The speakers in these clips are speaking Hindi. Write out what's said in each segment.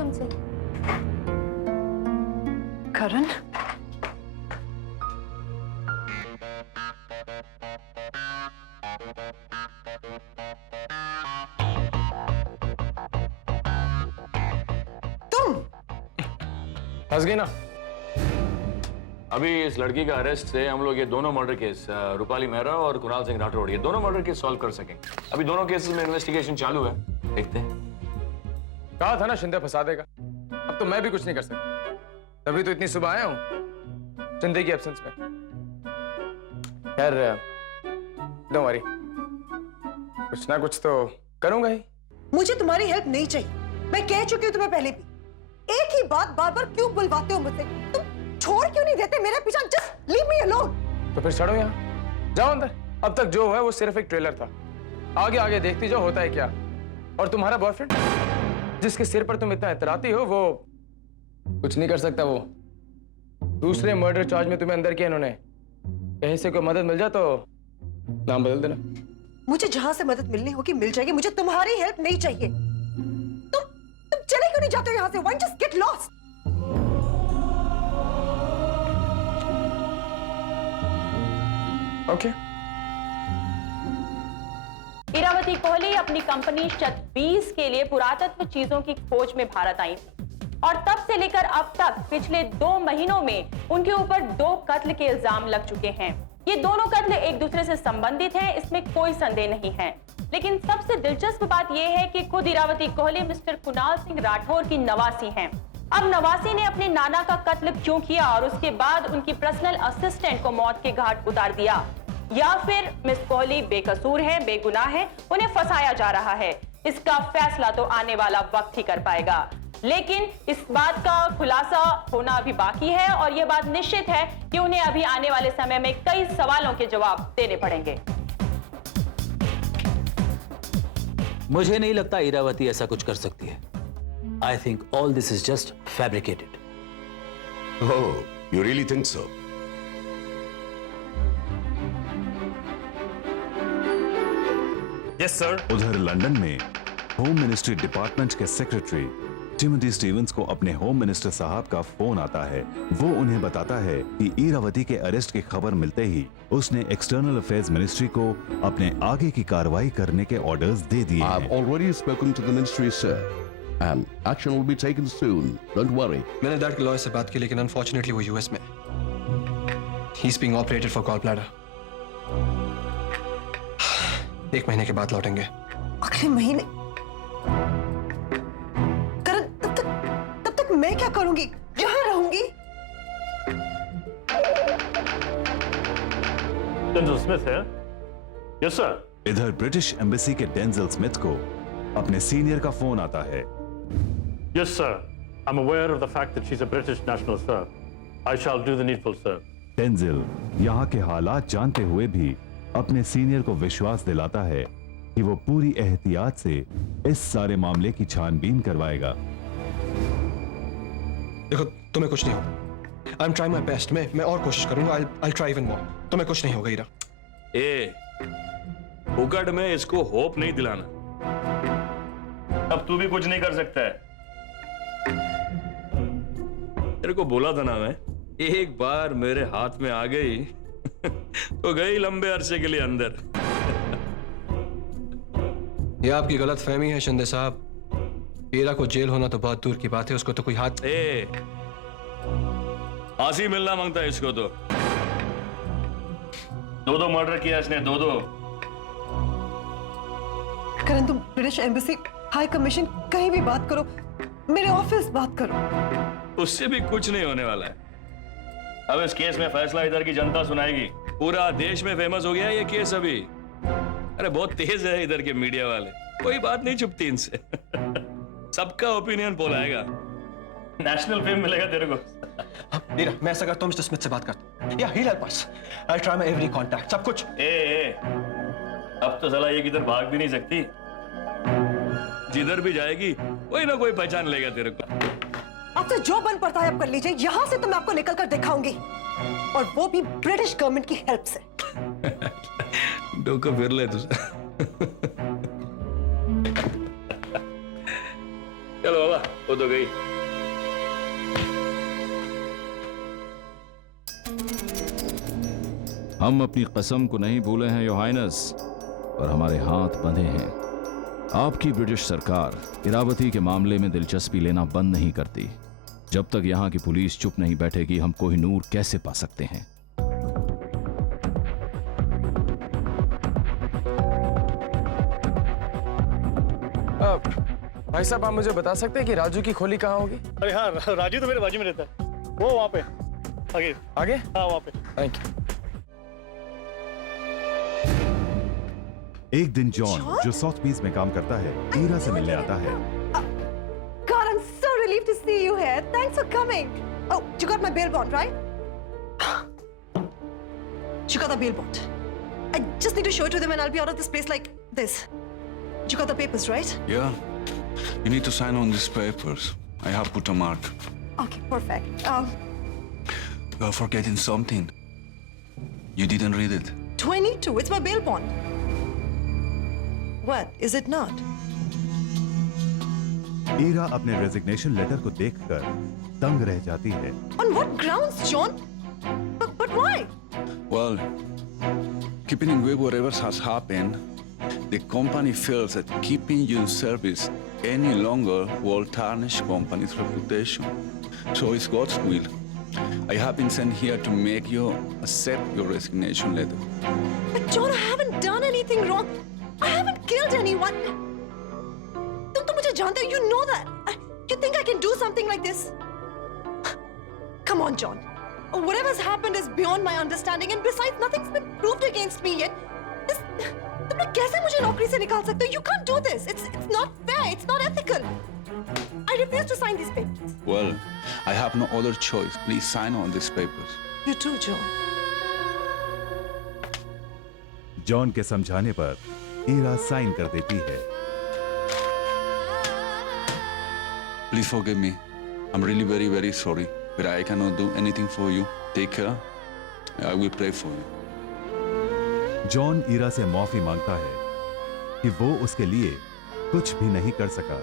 तुमसे। करण, तुम फंस गई ना। अभी इस लड़की का अरेस्ट से हम लोग ये दोनों मर्डर केस, रूपाली मेहरा और कुणाल सिंह राठौड़, ये दोनों मर्डर केस सॉल्व कर सकेंगे। अभी दोनों केसेस में इन्वेस्टिगेशन चालू है, देखते हैं। कहा था ना शिंदे फंसा देगा। अब तो मैं भी कुछ नहीं कर सकता, तभी तो इतनी सुबह आया हूं शिंदे की एब्सेंस में। खैर डोंट वरी, कुछ ना कुछ तो करूंगा ही। मुझे तुम्हारी हेल्प नहीं चाहिए, मैं कह चुकी हूँ तुम्हें पहले भी। एक ही बात बार बार क्यों बुलवाते हो मुझसे? तुम छोड़ क्यों नहीं देते मेरा पीछा? Just leave me alone. तो फिर चढ़ो यहाँ, जाओ अंदर। अब तक जो है वो सिर्फ एक ट्रेलर था, आगे आगे देखती जाओ होता है क्या। और तुम्हारा बॉयफ्रेंड जिसके सिर पर तुम इतना इतराती हो, वो कुछ नहीं कर सकता। वो दूसरे मर्डर चार्ज में तुम्हें अंदर किया इन्होंने। कहीं से कोई मदद मिल जाए तो नाम बदल देना। मुझे जहां से मदद मिलनी होगी मिल जाएगी, मुझे तुम्हारी हेल्प नहीं चाहिए। तुम चले क्यों नहीं जाते हो यहां से? Why just get lost? Okay. Iravati Kohli अपनी कंपनी शत20 के लिए पुरातत्व चीजों की खोज में भारत आई और तब से लेकर अब तक पिछले 2 महीनों में उनके ऊपर 2 कत्ल के इल्जाम लग चुके हैं। ये दोनों कत्ल एक दूसरे से संबंधित हैं, इसमें कोई संदेह नहीं है। लेकिन सबसे दिलचस्प बात यह है कि खुद इरावती कोहली मिस्टर कुणाल सिंह राठौर की नवासी हैं। अब नवासी ने अपने नाना का कत्ल क्यों किया और उसके बाद उनकी पर्सनल असिस्टेंट को मौत के घाट उतार दिया, या फिर मिस कोहली बेकसूर है, बेगुनाह है, उन्हें फंसाया जा रहा है, इसका फैसला तो आने वाला वक्त ही कर पाएगा। लेकिन इस बात का खुलासा होना अभी बाकी है और यह बात निश्चित है कि उन्हें अभी आने वाले समय में कई सवालों के जवाब देने पड़ेंगे। मुझे नहीं लगता इरावती ऐसा कुछ कर सकती है। I think all this is just fabricated. Oh, you really think so? Yes sir. उधर लंदन में होम मिनिस्ट्री डिपार्टमेंट के सेक्रेटरी टिमोथी स्टीवंस को अपने होम मिनिस्टर साहब का फोन आता है। वो उन्हें बताता है कि इरावती के अरेस्ट की खबर मिलते ही उसने एक्सटर्नल अफेयर्स मिनिस्ट्री को अपने आगे की कार्रवाई करने के ऑर्डर्स दे दिए हैं। I've already spoken to the ministry, sir, and action will be taken soon. Don't worry. मैंने डर के लॉयर से बात की, लेकिन अनफॉर्चुनेटली वो यूएस में। He's being operated for gallbladder. 1 महीने के बाद लौटेंगे। अगले महीने? करण, तब तक मैं क्या करूंगी? यहाँ रहूंगी? डेंजल स्मिथ है? Yes sir. इधर ब्रिटिश एम्बेसी के डेंजल स्मिथ को अपने सीनियर का फोन आता है। Yes, sir. I'm aware of the fact that she's a British national, sir. I shall do the needful, sir. Denzel यहाँ के हालात जानते हुए भी अपने सीनियर को विश्वास दिलाता है कि वो पूरी एहतियात से इस सारे मामले की छानबीन करवाएगा। देखो, तुम्हें कुछ नहीं होगा। I'm trying my best. मैं और कोशिश करूंगा। I'll try even more. तुम्हें कुछ नहीं होगा, ईरा। फुकट में इसको होप नहीं दिलाना। अब तू भी कुछ नहीं कर सकता है। तेरे को बोला था ना मैं, एक बार मेरे हाथ में आ गई तो गई लंबे अरसे के लिए अंदर। ये आपकी गलत फहमी है शिंदे साहब। ईरा को जेल होना तो बहुत दूर की बात है, उसको तो कोई हाथ। फांसी मिलना मांगता है इसको तो। 2 मर्डर किया इसने, 2। करण, तुम ब्रिटिश एम्बेसी, हाई कमीशन, कहीं भी बात करो, मेरे ऑफिस बात करो। उससे भी कुछ नहीं होने वाला है। अब इस केस में फैसला इधर की जनता सुनाएगी। पूरा देश में फेमस हो गया है ये केस अभी। अरे बहुत तेज है इधर के मीडिया वाले, कोई बात नहीं छुपती इनसे। सबका ओपिनियन पोल आएगा, नेशनल फेम मिलेगा तेरे को। ईरा, मैं ऐसा करता हूँ, मिस्टर स्मिथ से बात करता हूँ। Yeah, he'll help us. I'll try my every contact. सब कुछ। अब तो साला ये किधर भाग भी नहीं सकती। जिधर भी जाएगी कोई ना कोई पहचान लेगा तेरे को। अब तो जो बन पड़ता है अब कर लीजिए। यहाँ से तो मैं आपको निकल कर दिखाऊंगी, और वो भी ब्रिटिश गवर्नमेंट की हेल्प से। डोका फिर ले तुझे। चलो बाबा, वो तो गई। हम अपनी कसम को नहीं भूले हैं योर हाइनेस, और हमारे हाथ बंधे हैं। आपकी ब्रिटिश सरकार इरावती के मामले में दिलचस्पी लेना बंद नहीं करती। जब तक यहां की पुलिस चुप नहीं बैठेगी, हम कोहिनूर कैसे पा सकते हैं? भाई साहब, आप मुझे बता सकते हैं कि राजू की खोली कहाँ होगी? अरे हाँ, राजू तो मेरे बाजू में रहता है, वो वहाँ पे आगे। आगे? हाँ, वहाँ पे। Thank you. एक दिन जॉन, जो सॉथबीज में काम करता है, ईरा से मिलने आता है। God, I'm so relieved to see you here. Thanks for coming. Oh, you got my bail bond, right? You got the bail bond. I just need to show it to them and I'll be out of this place like this. You got the papers, right? Yeah. You need to sign on these papers. I have put a mark. Okay, perfect. You are forgetting something. You didn't read it. 22. It's my bail bond. What? Is it not? Ira अपने रेजिग्नेशन लेटर को देखकर दंग रह जाती है। On what grounds, John? But why? Well, keeping in view whatever has happened, the company feels that keeping you in service any longer will tarnish company's reputation. So it's God's will. I have been sent here to make you accept your resignation letter. But John, I haven't done anything wrong. I haven't killed anyone. तुम तो मुझे जानते हो. You know that. You think I can do something like this? Come on, John. Whatever's happened is beyond my understanding, and besides, nothing's been proved against me yet. तुम कैसे मुझे नौकरी से निकाल सकते हो? You can't do this. It's not fair. It's not ethical. I refuse to sign these papers. Well, I have no other choice. Please sign on these papers. You too, John. John के समझाने पर ईरा साइन कर देती है। Please forgive me. I'm really very, very sorry, but I cannot do anything for you. Take care. I will pray for you. John Ira से माफी मांगता है कि वो उसके लिए कुछ भी नहीं कर सका।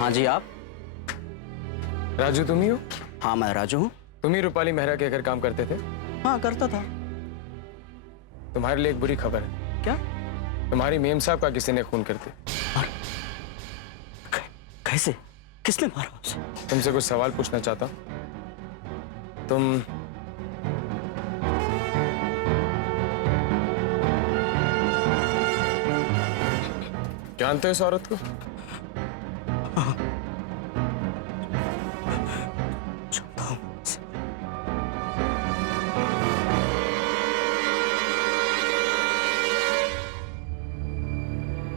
हाँ जी, आप? राजू तुम ही हो? हाँ, मैं राजू हूँ। तुम ही रूपाली मेहरा के घर काम करते थे? हाँ, करता था। तुम्हारे लिए एक बुरी खबर है। क्या? तुम्हारी मेम साहब का किसी ने खून कर दिया। कैसे? किसने मारा उसे? तुमसे कुछ सवाल पूछना चाहता हूँ। तुम जानते हो इस औरत को?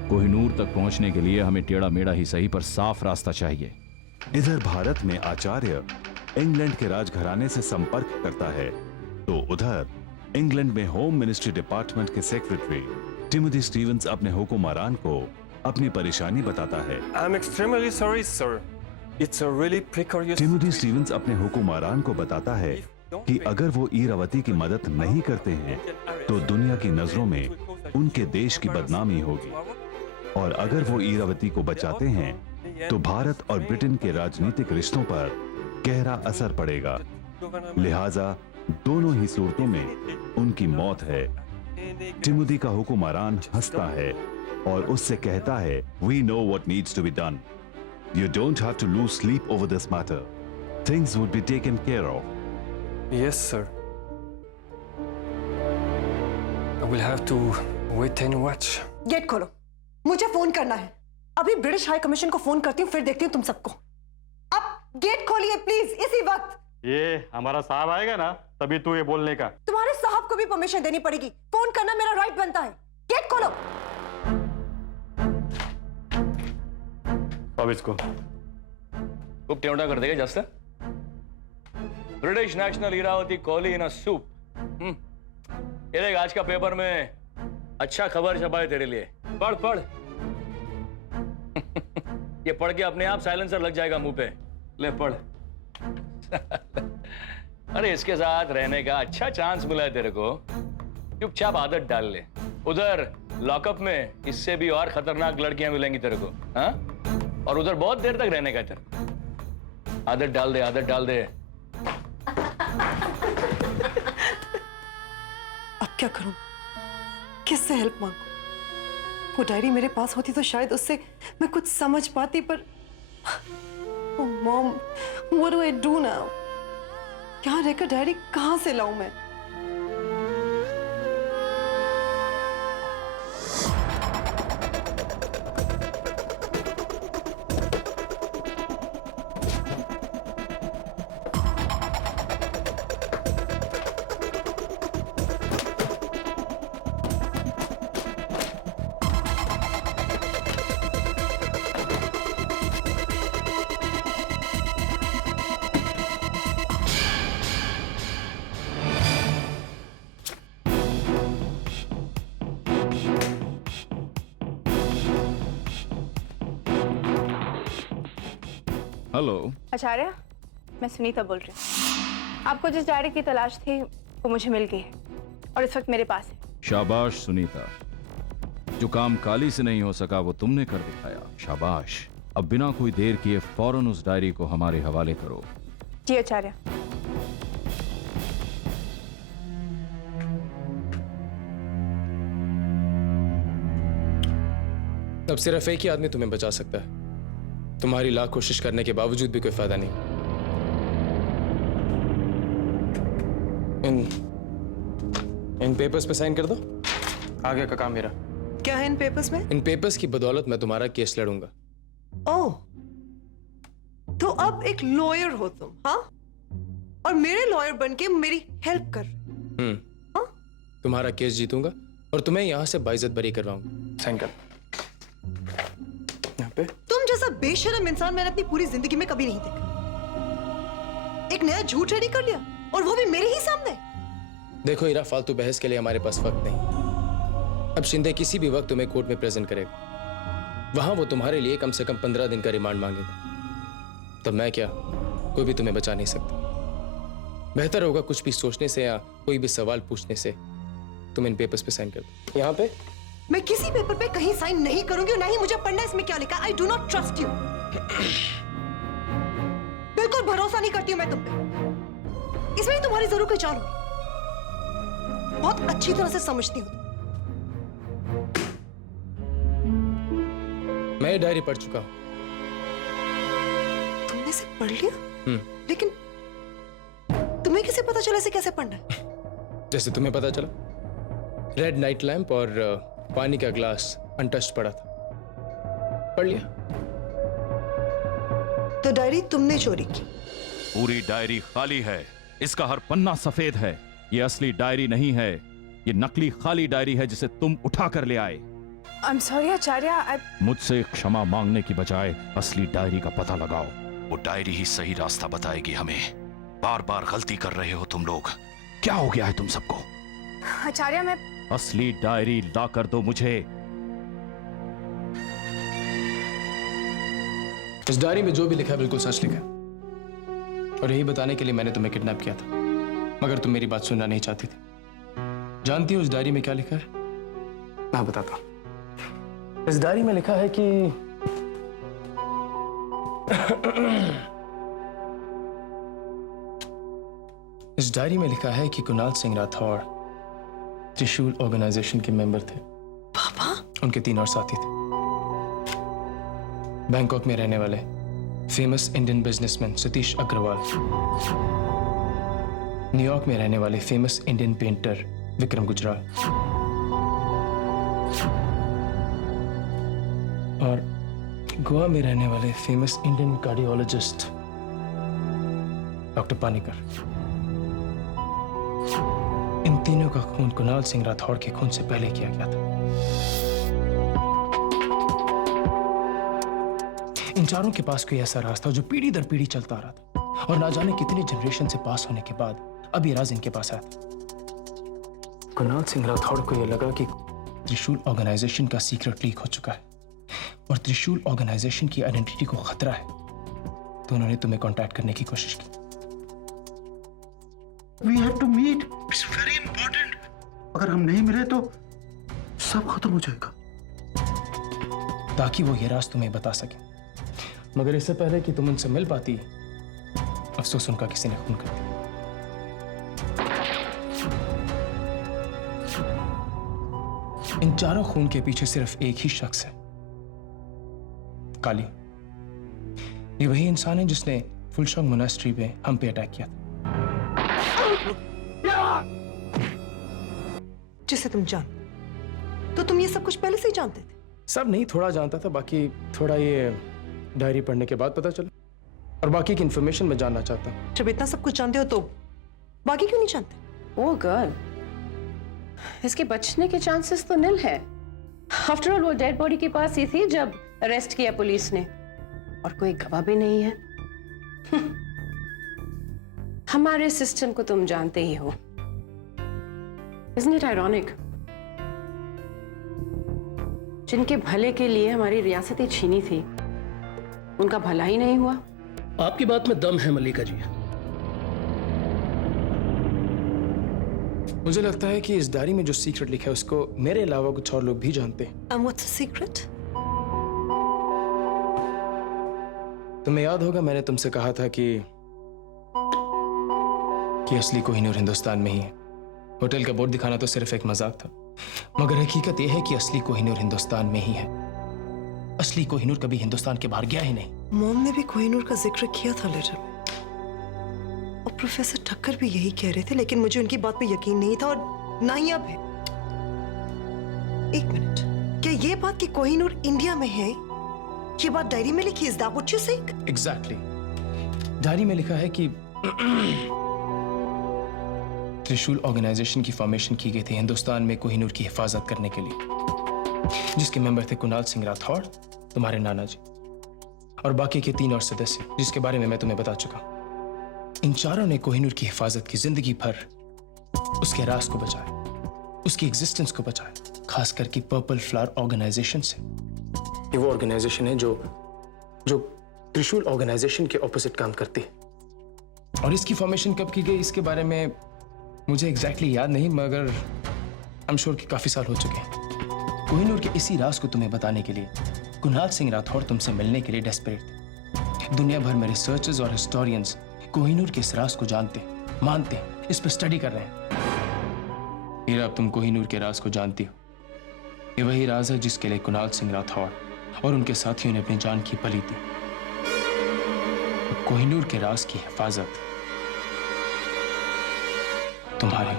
कोहिनूर तक पहुंचने के लिए हमें टेढ़ा मेढ़ा ही सही पर साफ रास्ता चाहिए। इधर भारत में आचार्य इंग्लैंड के राजघराने से संपर्क करता है, तो उधर इंग्लैंड में होम मिनिस्ट्री डिपार्टमेंट के सेक्रेटरी टिमोथी स्टीवंस अपने हुक्मरान को अपनी परेशानी बताता है। I'm extremely sorry, sir. It's a really precarious. Timothy Stevens अपने हुक्मरान को बताता है कि अगर वो ईरावती की मदद नहीं करते हैं तो दुनिया की नजरों में उनके देश की बदनामी होगी, और अगर वो ईरावती को बचाते हैं तो भारत और ब्रिटेन के राजनीतिक रिश्तों पर गहरा असर पड़ेगा। लिहाजा दोनों ही सूरतों में उनकी मौत है। टिमोथी का हुक्मरान हंसता है और उससे कहता है, We know what needs to be done. You don't have to lose sleep over this matter. Things would be taken care of. Yes, sir. I will have to wait and watch. Gate खोलो, मुझे फोन करना है। अभी ब्रिटिश हाई कमीशन को फोन करती हूँ, फिर देखती हूँ तुम सबको। अब गेट खोलिए प्लीज, इसी वक्त। ये हमारा साहब आएगा ना, तभी तू ये बोलने का। तुम्हारे साहब को भी परमिशन देनी पड़ेगी। फोन करना मेरा राइट बनता है। गेट खोलो। अब इसको खूप तेवढा करते का जास्त? British national Iravati Kohli in a soup. ये देख, आज का पेपर में अच्छा खबर छपा है तेरे लिए। पढ़ पढ़। ये पढ़ के अपने आप साइलेंसर लग जाएगा मुंह पे। ले पढ़। अरे इसके साथ रहने का अच्छा चांस मिला है तेरे को, चुपचाप आदत डाल ले। उधर लॉकअप में इससे भी और खतरनाक लड़कियां मिलेंगी तेरे को, हाँ? और उधर बहुत देर तक रहने का है तेरे। आदत डाल दे, आदत डाल दे। अब क्या करूं? किससे हेल्प मांगूं? वो डायरी मेरे पास होती तो शायद उससे मैं कुछ समझ पाती, पर oh, mom, what do I do now? यहाँ रहकर डायरी कहाँ से लाऊं मैं? हेलो। आचार्य, मैं सुनीता बोल रही हूँ। आपको जिस डायरी की तलाश थी वो मुझे मिल गई है और इस वक्त मेरे पास है। शाबाश सुनीता, जो काम काली से नहीं हो सका वो तुमने कर दिखाया। शाबाश। अब बिना कोई देर किए फौरन उस डायरी को हमारे हवाले करो। जी आचार्य। अब सिर्फ एक ही आदमी तुम्हें बचा सकता है। तुम्हारी लाख कोशिश करने के बावजूद भी कोई फायदा नहीं। इन पेपर्स पे साइन कर दो। आगे का काम मेरा। क्या है इन पेपर्स में? इन पेपर्स की बदौलत मैं तुम्हारा केस लड़ूंगा। ओह, तो अब एक लॉयर हो तुम, हाँ? और मेरे लॉयर बनके मेरी हेल्प कर। हाँ? तुम्हारा केस जीतूंगा और तुम्हें यहां से बाइज्जत बरी करवाऊंगा। साइन कर। यहाँ पे। तुम जैसा बेशरम इंसान मैंने अपनी पूरी जिंदगी में कभी नहीं देखा। एक नया झूठ रेडी कर लिया और वो भी मेरे ही सामने। देखो इरा, फालतू बहस के लिए हमारे पास वक्त नहीं। अब शिंदे किसी भी वक्त तुम्हें कोर्ट में प्रेजेंट करेगा। वहां वो तुम्हारे लिए कम से कम 15 दिन का रिमांड मांगेगा। तब मैं क्या, कोई भी तुम्हें बचा नहीं सकता। बेहतर होगा कुछ भी सोचने से या कोई भी सवाल पूछने से तुम इन पेपर्स पे साइन कर दो। यहाँ पे मैं किसी पेपर पे कहीं साइन नहीं करूंगी और ना ही मुझे पढ़ना इसमें क्या लिखा। I do not trust you. बिल्कुल भरोसा नहीं करती हूं मैं तुम पे। इसमें तुम्हारी जरूर कोई चाल होगी। बहुत अच्छी तरह से समझती हूं। मैं ये डायरी पढ़ चुका हूं। तुमने इसे पढ़ लिया? लेकिन तुम्हें कैसे पता चला इसे कैसे पढ़ना है? जैसे तुम्हें पता चला, रेड नाइट लैंप और पानी का ग्लास अनटच्ड पड़ा था। पढ़ लिया। तो डायरी तुमने चोरी की? पूरी डायरी खाली है। इसका हर पन्ना सफेद है। ये असली डायरी नहीं है, ये नकली खाली डायरी है जिसे तुम उठा कर ले आए। I'm sorry आचार्य। मुझसे क्षमा मांगने की बजाय असली डायरी का पता लगाओ। वो डायरी ही सही रास्ता बताएगी हमें। बार बार गलती कर रहे हो तुम लोग। क्या हो गया है तुम सबको? आचार्य, मैं असली डायरी ला कर दो मुझे। इस डायरी में जो भी लिखा है बिल्कुल सच लिखा है और यही बताने के लिए मैंने तुम्हें किडनैप किया था, मगर तुम मेरी बात सुनना नहीं चाहती थी। जानती हो उस डायरी में क्या लिखा है? मैं बताता हूं। इस डायरी में लिखा है कि इस डायरी में लिखा है कि कुणाल सिंह राठौड़ त्रिशूल ऑर्गेनाइजेशन के मेंबर थे। पापा? उनके 3 और साथी थे। बैंकॉक में रहने वाले famous Indian businessman Satish Agarwal, New York में रहने वाले famous Indian painter Vikram Gujral और गोवा में रहने वाले famous Indian cardiologist doctor Panikar. इन तीनों का खून कुणाल सिंह राठौड़ के खून से पहले किया गया था। इन चारों के पास कोई ऐसा राज था जो पीढ़ी दर पीढ़ी चलता आ रहा था और ना जाने कितने जनरेशन से पास होने के बाद अब ये राज इनके पास आया था। कुणाल सिंह राठौड़ को यह लगा कि त्रिशूल ऑर्गेनाइजेशन का सीक्रेट लीक हो चुका है और त्रिशूल ऑर्गेनाइजेशन की आइडेंटिटी को खतरा है, तो उन्होंने तुम्हें कांटेक्ट करने की कोशिश की। We have to meet. It's very important. अगर हम नहीं मिले तो सब खत्म हो जाएगा। ताकि वो ये राज तुम्हें बता सके, मगर इससे पहले कि तुम उनसे मिल पाती, अफसोस उनका किसी ने खून कर दिया। इन चारों खून के पीछे सिर्फ एक ही शख्स है, काली। ये वही इंसान है जिसने फुलशॉन्ग मोनास्ट्री में हम पे अटैक किया था। जिसे तुम जान, तो तुम ये सब कुछ पहले से ही जानते थे? सब नहीं, थोड़ा जानता था, बाकी थोड़ा ये डायरी पढ़ने के बाद पता चला, और बाकी की इंफॉर्मेशन मैं जानना चाहता हूँ। जब इतना सब कुछ जानते हो तो बाकी क्यों नहीं जानते? ओ गर्ल, इसके बचने के चांसेस तो निल है। आफ्टर ऑल वो डेड बॉडी के पास ही थी जब अरेस्ट किया पुलिस ने, और कोई गवाह भी नहीं है। हमारे सिस्टम को तुम जानते ही हो। Isn't it ironic? जिनके भले के लिए हमारी रियासतें छीनी थी, उनका भला ही नहीं हुआ। आपकी बात में दम है मल्लिका जी। मुझे लगता है कि इस डायरी में जो सीक्रेट लिखा है उसको मेरे अलावा कुछ और लोग भी जानते हैं। And what's the secret? तुम्हें याद होगा मैंने तुमसे कहा था कि असली कोहिनूर हिंदुस्तान में ही है। होटल का बोर्ड दिखाना तो सिर्फ एक मजाक था, मगर हकीकत यह है कि असली कोहिनूर हिंदुस्तान में ही है। असली कोहिनूर कभी हिंदुस्तान के बाहर गया ही नहीं। मॉम ने भी कोहिनूर का जिक्र किया था लेटर में, और प्रोफेसर ठक्कर भी यही कह रहे थे, लेकिन मुझे उनकी बात पे यकीन नहीं था, और ना ही अब है। एक मिनट, क्या ये बात कि कोहिनूर इंडिया में है, ये बात डायरी में लिखी? Is that what you saying? Exactly. Diary में लिखा है कि त्रिशूल ऑर्गेनाइजेशन की फॉर्मेशन की गई थी हिंदुस्तान में कोहिनूर की हिफाजत करने के लिए, जिसके मेंबर थे कुणाल सिंह राठौड़, तुम्हारे नाना जी, और बाकी के 3 और सदस्य जिसके बारे में मैं तुम्हें बता चुका। इन चारों ने कोहिनूर की हिफाजत की, जिंदगी भर उसके राज को बचाया, उसकी एग्जिस्टेंस को बचाया, खास करके पर्पल फ्लावर ऑर्गेनाइजेशन से। ये वो ऑर्गेनाइजेशन है जो त्रिशूल ऑर्गेनाइजेशन के ऑपोजिट काम करती है। और इसकी फॉर्मेशन कब की गई इसके बारे में मुझे एग्जैक्टली याद नहीं, मगर आई एम श्योर कि काफी साल हो चुके हैं। कोहिनूर के इसी राज को तुम्हें बताने के लिए कुणाल सिंह राठौड़ तुमसे मिलने के लिए डेस्परेट थे। दुनिया भर में रिसर्चर्स और हिस्टोरियंस कोहिनूर के इस राज को जानते, मानते, इस पर स्टडी कर रहे हैं। हीरा, अब तुम कोहिनूर के राज को जानती हो। ये वही राज है जिसके लिए कुणाल सिंह राठौड़ और उनके साथियों ने अपनी जान की बलि दी। कोहिनूर के राज की हिफाजत तुम्हारे